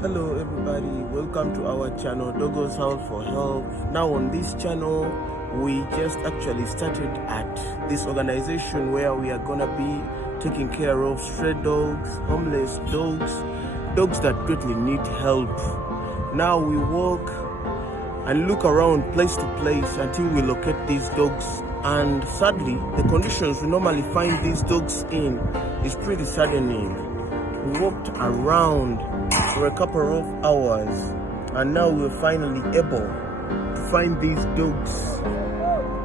Hello everybody, welcome to our channel Dogo's Howl for Help. Now on this channel we just actually started at this organization where we are gonna be taking care of stray dogs, homeless dogs that greatly need help. Now we walk and look around place to place until we locate these dogs, and sadly the conditions we normally find these dogs in is pretty saddening. We walked around for a couple of hours and now we're finally able to find these dogs.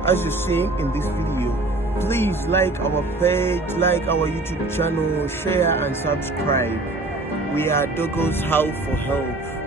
As you're seeing in this video, please like our page, like our YouTube channel, share and subscribe. We are Dogo's Howl for Help.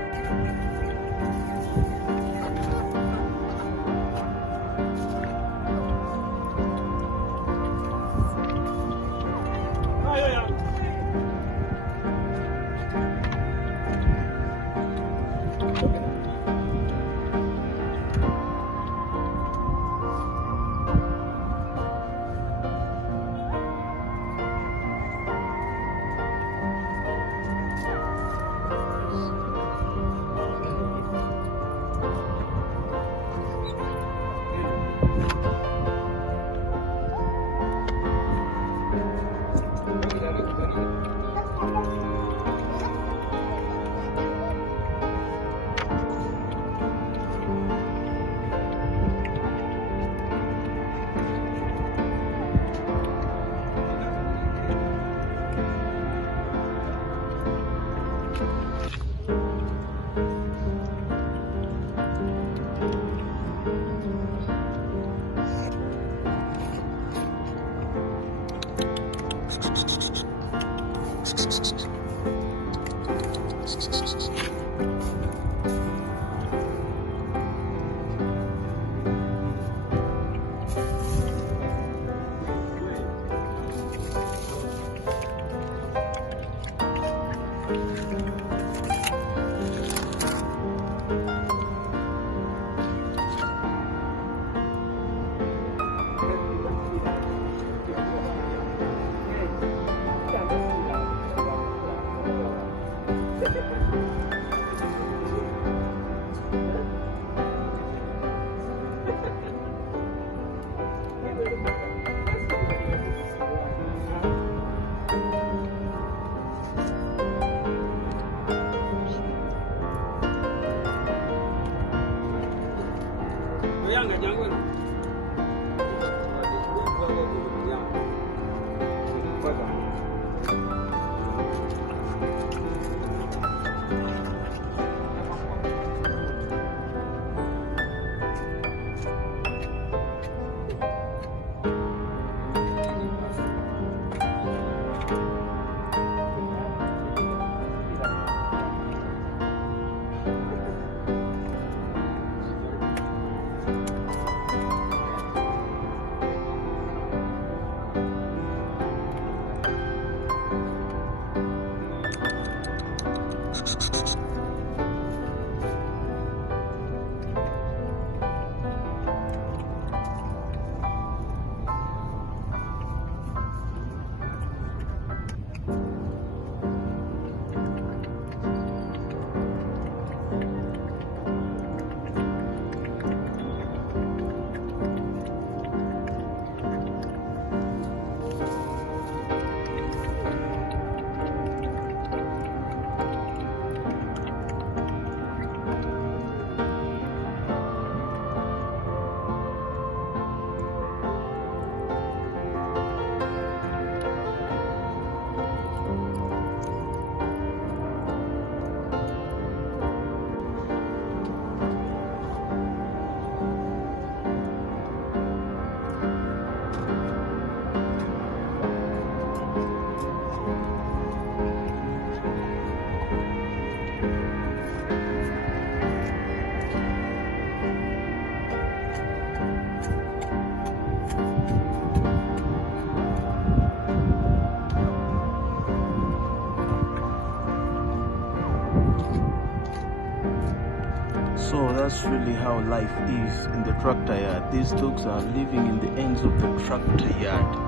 So that's really how life is in the tractor yard. These dogs are living in the ends of the tractor yard.